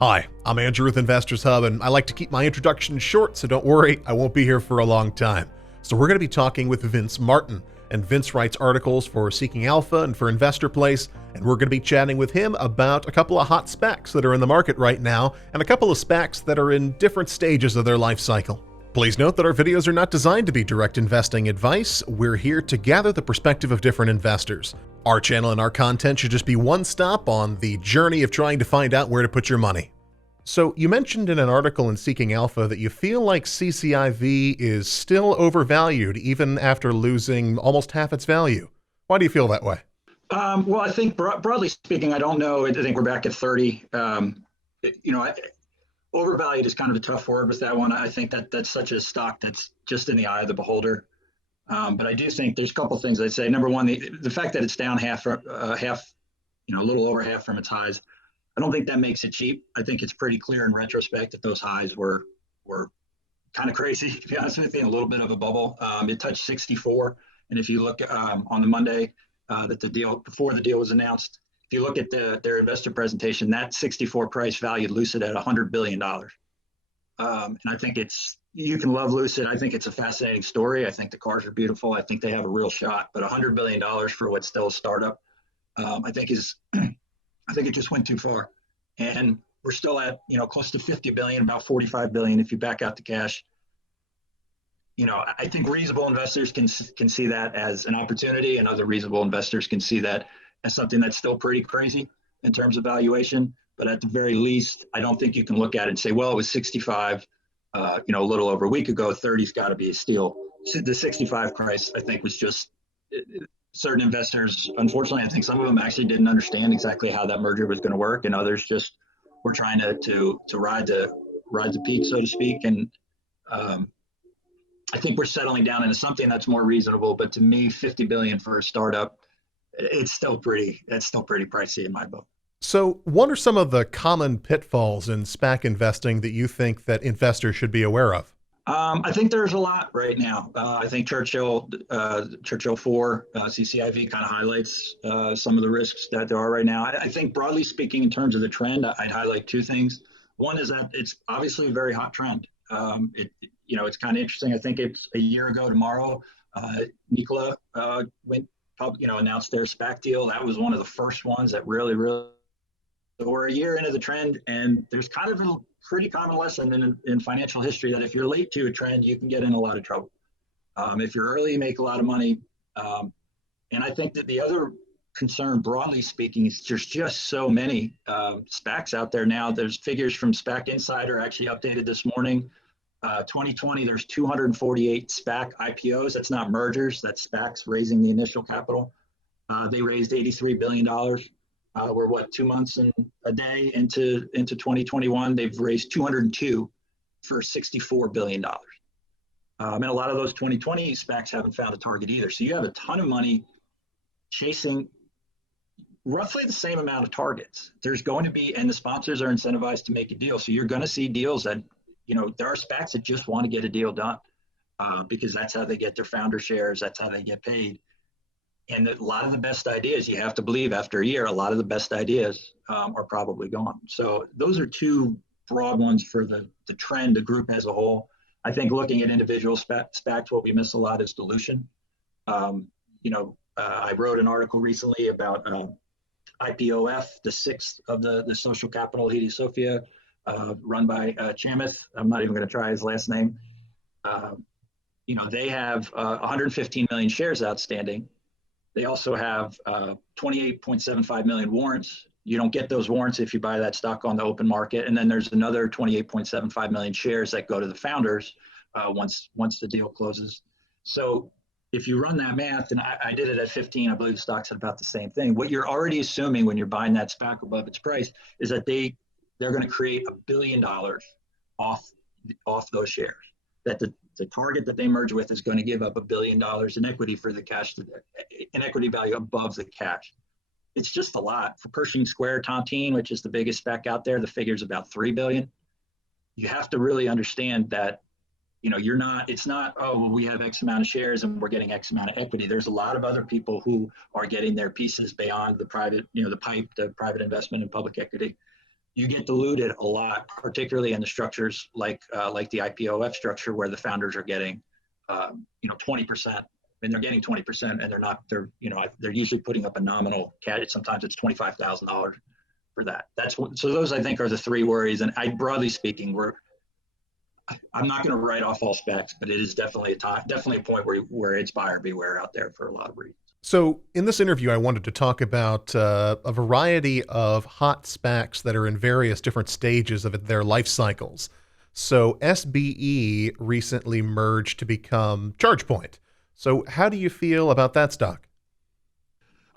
Hi, I'm Andrew with Investors Hub, and I like to keep my introduction short, so don't worry, I won't be here for a long time. So we're going to be talking with Vince Martin, and Vince writes articles for Seeking Alpha and for Investor Place, and we're going to be chatting with him about a couple of hot SPACs that are in the market right now, and a couple of SPACs that are in different stages of their life cycle. Please note that our videos are not designed to be direct investing advice. We're here to gather the perspective of different investors. Our channel and our content should just be one stop on the journey of trying to find out where to put your money. So you mentioned in an article in Seeking Alpha that you feel like CCIV is still overvalued even after losing almost half its value. Why do you feel that way? Well, I think broadly speaking, I don't know. I think we're back at 30. Overvalued is kind of a tough word with that one. I think that's such a stock that's just in the eye of the beholder. But I do think there's a couple of things I'd say. Number one, the fact that it's down a little over half from its highs. I don't think that makes it cheap. I think it's pretty clear in retrospect that those highs were kind of crazy, to be honest with you, a little bit of a bubble. It touched 64. And if you look on the Monday before the deal was announced, if you look at their investor presentation, that 64 price valued Lucid at $100 billion. And I think you can love Lucid. I think it's a fascinating story. I think the cars are beautiful. I think they have a real shot, but $100 billion for what's still a startup, I think it just went too far. And we're still at, close to 50 billion, about 45 billion if you back out the cash. I think reasonable investors can see that as an opportunity, and other reasonable investors can see that as something that's still pretty crazy in terms of valuation. But at the very least, I don't think you can look at it and say, well, it was 65, a little over a week ago, 30's got to be a steal. The 65 price, I think, was just certain investors, unfortunately, I think some of them actually didn't understand exactly how that merger was going to work, and others just were trying to ride the peak, so to speak. And I think we're settling down into something that's more reasonable. But to me, 50 billion for a startup, that's still pretty pricey in my book. So what are some of the common pitfalls in SPAC investing that you think that investors should be aware of? I think there's a lot right now. I think Churchill 4, CCIV kind of highlights some of the risks that there are right now. I think broadly speaking, in terms of the trend, I'd highlight two things. One is that it's obviously a very hot trend. It's kind of interesting. I think it's a year ago tomorrow, Nikola announced their SPAC deal. That was one of the first ones that really, we're a year into the trend, and there's kind of a pretty common lesson in financial history that if you're late to a trend, you can get in a lot of trouble. If you're early, you make a lot of money. And I think that the other concern, broadly speaking, is there's just so many SPACs out there now. There's figures from SPAC Insider actually updated this morning. 2020, there's 248 SPAC IPOs. That's not mergers, that's SPACs raising the initial capital. They raised $83 billion. We're 2 months and a day into 2021. They've raised 202 for $64 billion. And a lot of those 2020 SPACs haven't found a target either. So you have a ton of money chasing roughly the same amount of targets. There's going to be, and the sponsors are incentivized to make a deal. So you're going to see deals that, there are SPACs that just want to get a deal done because that's how they get their founder shares. That's how they get paid. And a lot of the best ideas, you have to believe after a year, a lot of the best ideas are probably gone. So those are two broad ones for the trend, the group as a whole. I think looking at individual SPACs, what we miss a lot is dilution. I wrote an article recently about IPOF, the sixth of the social capital, Hedi Sophia, run by Chamath. I'm not even going to try his last name. They have 115 million shares outstanding. They also have 28.75 million warrants. You don't get those warrants if you buy that stock on the open market. And then there's another 28.75 million shares that go to the founders once the deal closes. So if you run that math, and I did it at 15, I believe the stock's at about the same thing. What you're already assuming when you're buying that SPAC above its price is that they're going to create $1 billion off those shares. That the target that they merge with is going to give up $1 billion in equity for the cash, in equity value above the cash. It's just a lot. For Pershing Square Tontine, which is the biggest SPAC out there, the figure's about $3 billion. you have to really understand that, it's not, oh, well, we have X amount of shares and we're getting X amount of equity. There's a lot of other people who are getting their pieces beyond the private, the private investment and public equity. You get diluted a lot, particularly in the structures like the IPOF structure, where the founders are getting, 20%. And they're getting 20%, and they're usually putting up a nominal cash. Sometimes it's $25,000 for that. So those, I think, are the three worries. And broadly speaking, I'm not going to write off all SPACs, but it is definitely a point where it's buyer beware out there for a lot of reasons. So in this interview, I wanted to talk about a variety of hot SPACs that are in various different stages of their life cycles. So SBE recently merged to become ChargePoint. So how do you feel about that stock?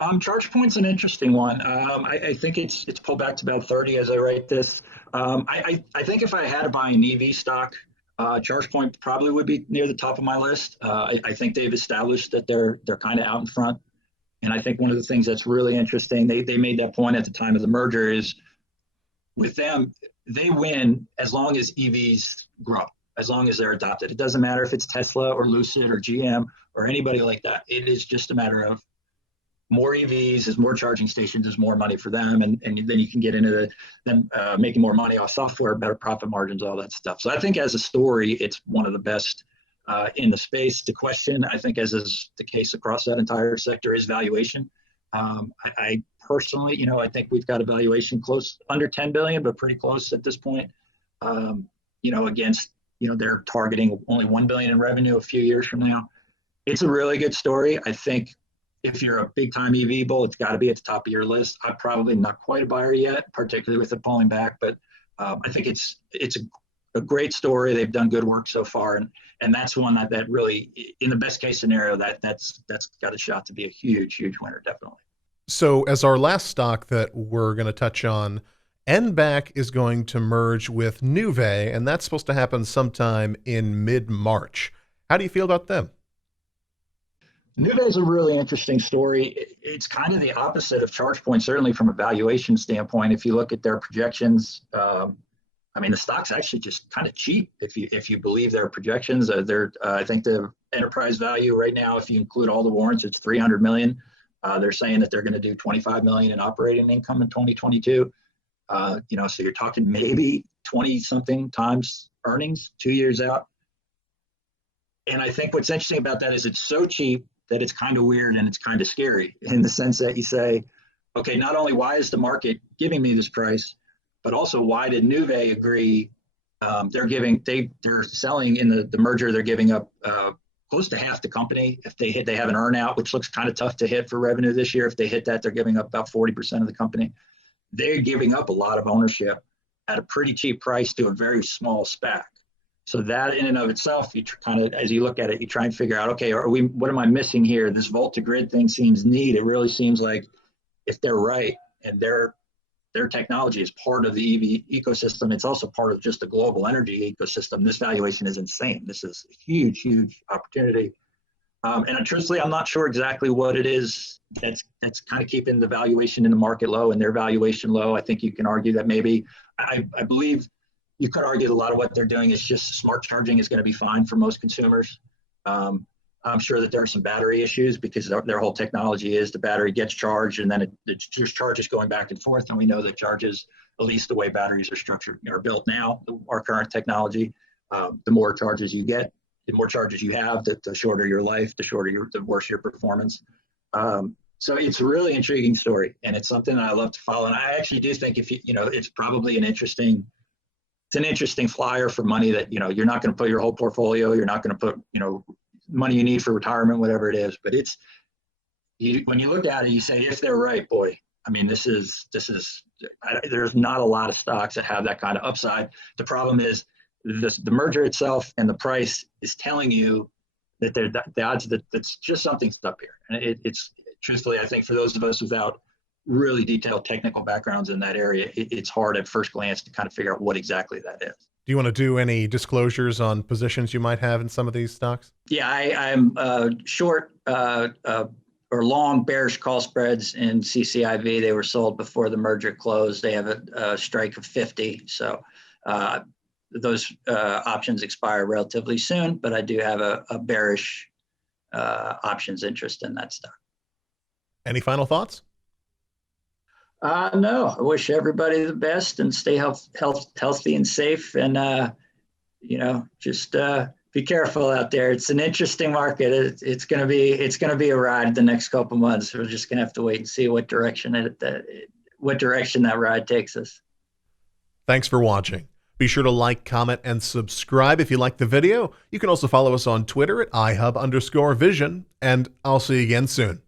ChargePoint's an interesting one. I think it's pulled back to about 30 as I write this. I think if I had to buy an EV stock, ChargePoint probably would be near the top of my list. I think they've established that they're kind of out in front. And I think one of the things that's really interesting, they made that point at the time of the merger, is with them, they win as long as EVs grow, as long as they're adopted. It doesn't matter if it's Tesla or Lucid or GM or anybody like that. It is just a matter of more EVs is more charging stations is more money for them, and then you can get into them making more money off software, better profit margins, all that stuff. So I think as a story, it's one of the best in the space. The question, I think, as is the case across that entire sector, is valuation. I personally, I think we've got a valuation close under 10 billion, but pretty close at this point. Against they're targeting only 1 billion in revenue a few years from now. It's a really good story. I think if you're a big time EV bull, it's got to be at the top of your list. I'm probably not quite a buyer yet, particularly with it pulling back, but I think it's a great story. They've done good work so far, and that's one that really, in the best case scenario, that's got a shot to be a huge winner, definitely. So as our last stock that we're going to touch on, NBAC is going to merge with Nuvei, and that's supposed to happen sometime in mid-March. How do you feel about them? Nuvei is a really interesting story. It's kind of the opposite of ChargePoint, certainly from a valuation standpoint. If you look at their projections, the stock's actually just kind of cheap if you believe their projections. I think the enterprise value right now, if you include all the warrants, it's 300 million. They're saying that they're going to do 25 million in operating income in 2022. So you're talking maybe 20 something times earnings 2 years out. And I think what's interesting about that is it's so cheap that it's kind of weird and it's kind of scary, in the sense that you say, okay, not only why is the market giving me this price, but also why did Nuvei agree? They're selling in the merger, they're giving up close to half the company. If they have an earnout, which looks kind of tough to hit for revenue this year. If they hit that, they're giving up about 40% of the company. They're giving up a lot of ownership at a pretty cheap price to a very small SPAC. So that in and of itself, you kind of, as you look at it, you try and figure out, okay, what am I missing here? This volt to grid thing seems neat. It really seems like if they're right and their technology is part of the EV ecosystem, it's also part of just the global energy ecosystem. This valuation is insane. This is a huge opportunity. And truthfully, I'm not sure exactly what it is that's kind of keeping the valuation in the market low and their valuation low. I think you can argue that maybe, I believe you could argue that a lot of what they're doing is just smart charging is going to be fine for most consumers. I'm sure that there are some battery issues because their whole technology is the battery gets charged and then it just charges going back and forth. And we know that charges, at least the way batteries are structured, are built now, our current technology, the more charges you get, the more charges you have, the shorter your life, the worse your performance. So it's a really intriguing story, and it's something that I love to follow. And I actually do think it's probably an interesting flyer for money that, you're not going to put your whole portfolio, you're not going to put, money you need for retirement, whatever it is. But when you look at it, you say, if they're right, boy, there's not a lot of stocks that have that kind of upside. The problem is the merger itself and the price is telling you that the odds that that's just something's up here. And it's truthfully, I think for those of us without really detailed technical backgrounds in that area, it's hard at first glance to kind of figure out what exactly that is. Do you want to do any disclosures on positions you might have in some of these stocks? Yeah, I'm short or long bearish call spreads in CCIV. They were sold before the merger closed. They have a strike of 50. So those options expire relatively soon, but I do have a bearish options interest in that stock. Any final thoughts? No, I wish everybody the best and stay healthy and safe. And, just be careful out there. It's an interesting market. It's going to be a ride the next couple months. We're just going to have to wait and see what direction that ride takes us. Thanks for watching. Be sure to like, comment, and subscribe if you like the video. You can also follow us on Twitter at iHub_vision, and I'll see you again soon.